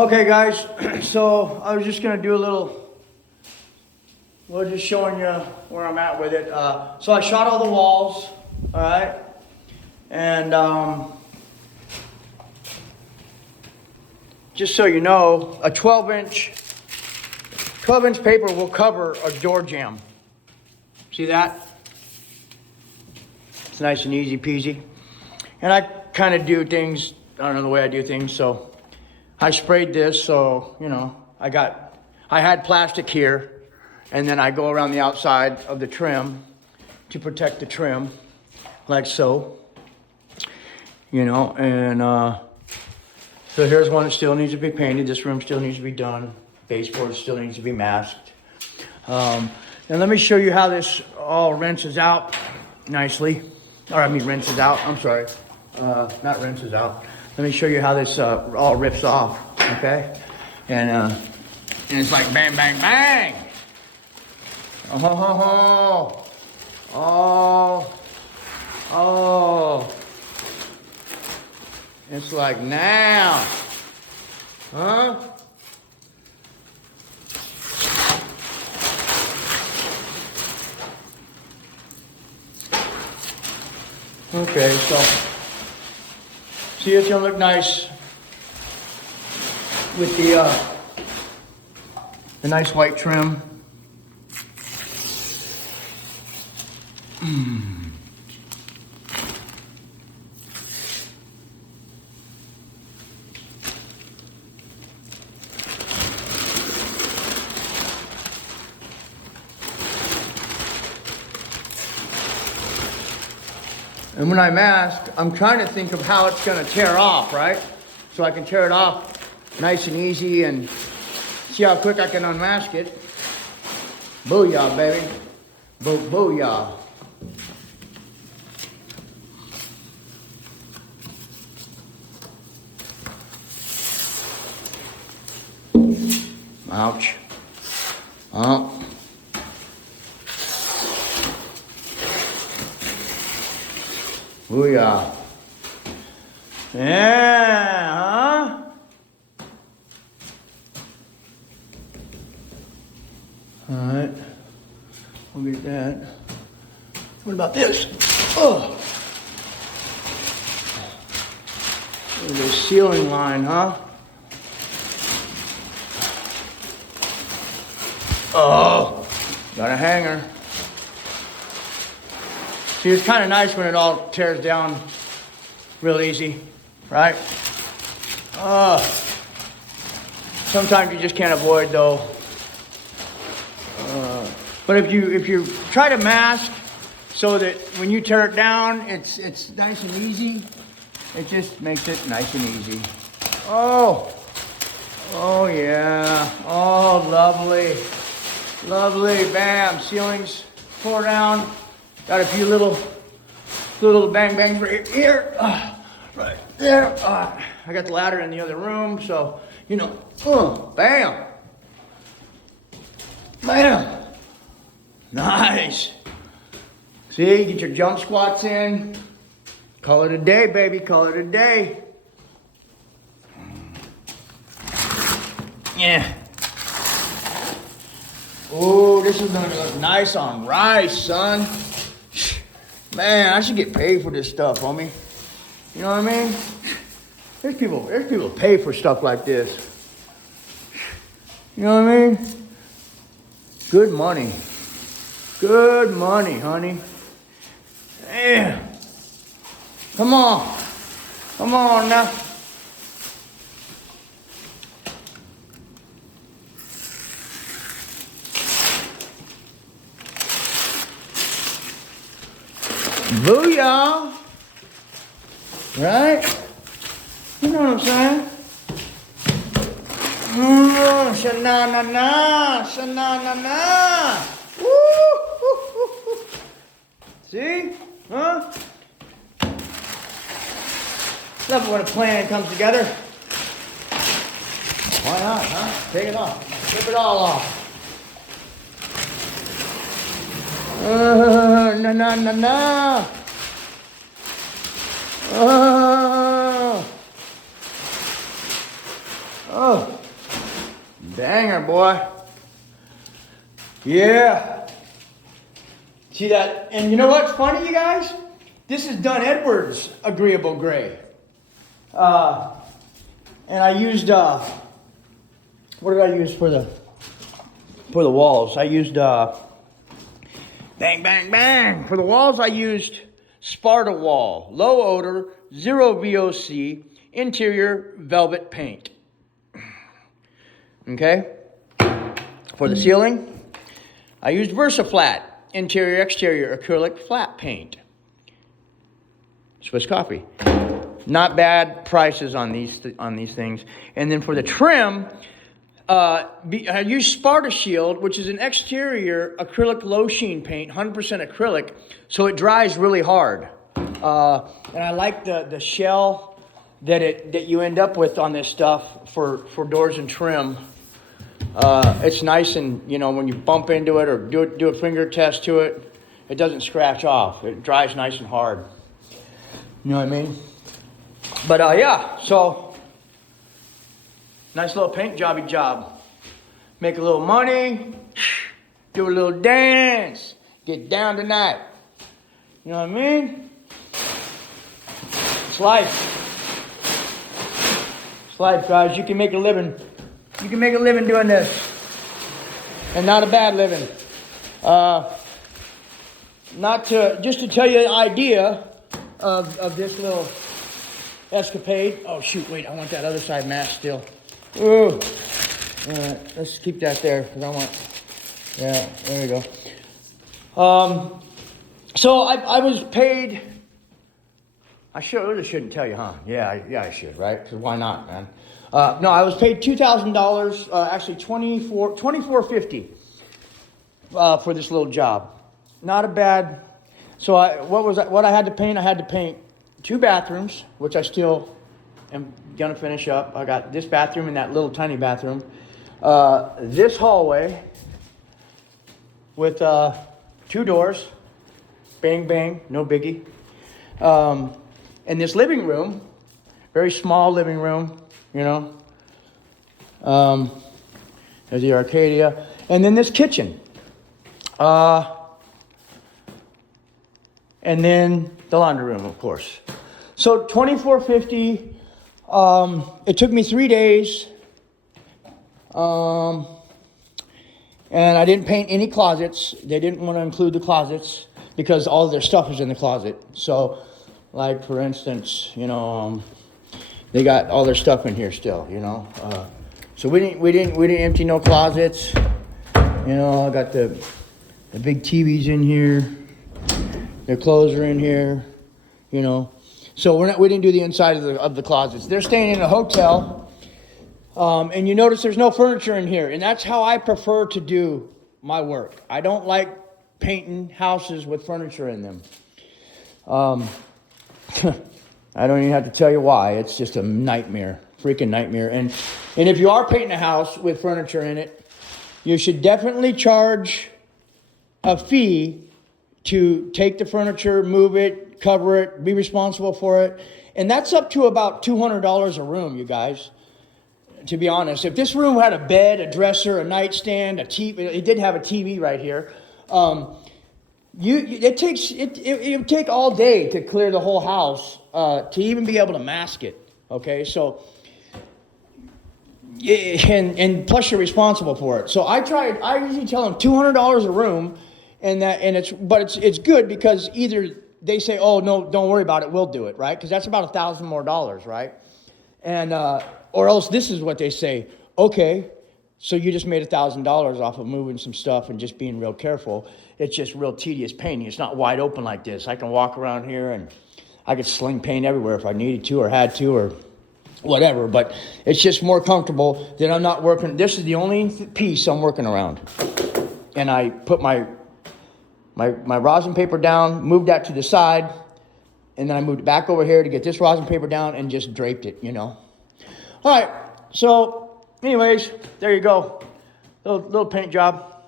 Okay, guys, so I was just gonna do a little, well, just showing you where I'm at with it. So I shot all the walls, all right? And just so you know, a 12-inch paper will cover a door jamb. See that? It's nice and easy peasy. And I kind of do things, I don't know the way I do things, so I sprayed this, so, you know, I had plastic here, and then I go around the outside of the trim to protect the trim, like so, you know, and so here's one that still needs to be painted. This room still needs to be done. Baseboard still needs to be masked. And let me show you how this all rinses out nicely. Or I mean rinses out, I'm sorry. Not rinses out. Let me show you how this all rips off, okay? And it's like bang, bang, bang. Oh, oh, oh. It's like now, huh? Okay, so see, it's gonna look nice with the nice white trim. And when I mask, I'm trying to think of how it's gonna tear off, right? So I can tear it off nice and easy and see how quick I can unmask it. Booyah, baby. Booyah. Ouch. Oh. Booyah. Yeah, huh? All right. We'll get that. What about this? Oh. There's a ceiling line, huh? Oh, got a hanger. See, it's kind of nice when it all tears down real easy, right? Sometimes you just can't avoid though. But if you try to mask so that when you tear it down, it's nice and easy, it just makes it nice and easy. Oh yeah, oh lovely, lovely, bam, ceilings tore down. Got a few little bang bangs right here, right there. I got the ladder in the other room, so, you know, bam. Bam. Nice. See, get your jump squats in. Call it a day, baby, call it a day. Yeah. Oh, this is gonna look nice on rice, son. Man, I should get paid for this stuff, homie. You know what I mean? There's people pay for stuff like this. You know what I mean? Good money. Good money, honey. Damn. Come on. Come on now. Booyah! Right? You know what I'm saying? Sha-na-na-na, sha-na-na-na. Woo! See? Huh? Love it when a plan comes together. Why not, huh? Take it off. Rip it all off. Na-na-na-na. Oh, banger, boy. Yeah. See that? And you know what's funny, you guys? This is Dunn Edwards Agreeable Gray. And I used, what did I use for the walls? I used, bang, bang, bang. For the walls, I used Sparta Wall, low odor, 0 VOC, interior velvet paint. Okay? For the ceiling, I used VersaFlat, interior, exterior, acrylic flat paint. Swiss Coffee. Not bad prices on these things. And then for the trim, I used Sparta Shield, which is an exterior acrylic low sheen paint, 100% acrylic, so it dries really hard. And I like the shell that you end up with on this stuff for doors and trim. It's nice, and when you bump into it or do a finger test to it, it doesn't scratch off. It dries nice and hard. You know what I mean? But yeah, so nice little paint job. Make a little money, do a little dance, get down tonight. You know what I mean? It's life. It's life, guys. You can make a living. You can make a living doing this. And not a bad living. Just to tell you the idea of this little escapade. Oh shoot, wait, I want that other side mask still. Ooh. Alright, let's keep that there because I want, yeah, there we go. So I was paid, I really shouldn't tell you, huh? Yeah, I should, right? Because why not, man? No, I was paid $2,000, actually $24.50 for this little job. Not a bad. So what I had to paint? I had to paint 2 bathrooms, which I still am gonna finish up. I got this bathroom and that little tiny bathroom. This hallway with 2 doors. Bang, bang, no biggie. And this living room, very small living room, there's the Arcadia. And then this kitchen. And then the laundry room, of course. So $24.50. It took me 3 days. And I didn't paint any closets. They didn't want to include the closets because all of their stuff is in the closet. So, like for instance, they got all their stuff in here still. So we didn't empty no closets. I got the big TVs in here. Their clothes are in here. So we didn't do the inside of the closets. They're staying in a hotel. And you notice there's no furniture in here. And that's how I prefer to do my work. I don't like painting houses with furniture in them. I don't even have to tell you why. It's just a nightmare, freaking nightmare. And if you are painting a house with furniture in it, you should definitely charge a fee to take the furniture, move it, cover it, be responsible for it. And that's up to about $200 a room, you guys. To be honest, if this room had a bed, a dresser, a nightstand, a TV, it did have a TV right here. It would take all day to clear the whole house to even be able to mask it. Okay, so and plus you're responsible for it. So I usually tell them $200 a room, and it's good because either they say, oh no, don't worry about it, we'll do it, right? Because that's about $1,000 more, right? And or else this is what they say, okay, so you just made $1,000 off of moving some stuff and just being real careful. It's just real tedious painting. It's not wide open like this. I can walk around here and I could sling paint everywhere if I needed to or had to or whatever, but it's just more comfortable that I'm not working. This is the only piece I'm working around. And I put my rosin paper down, moved that to the side, and then I moved it back over here to get this rosin paper down and just draped it, All right, so anyways, there you go. Little paint job.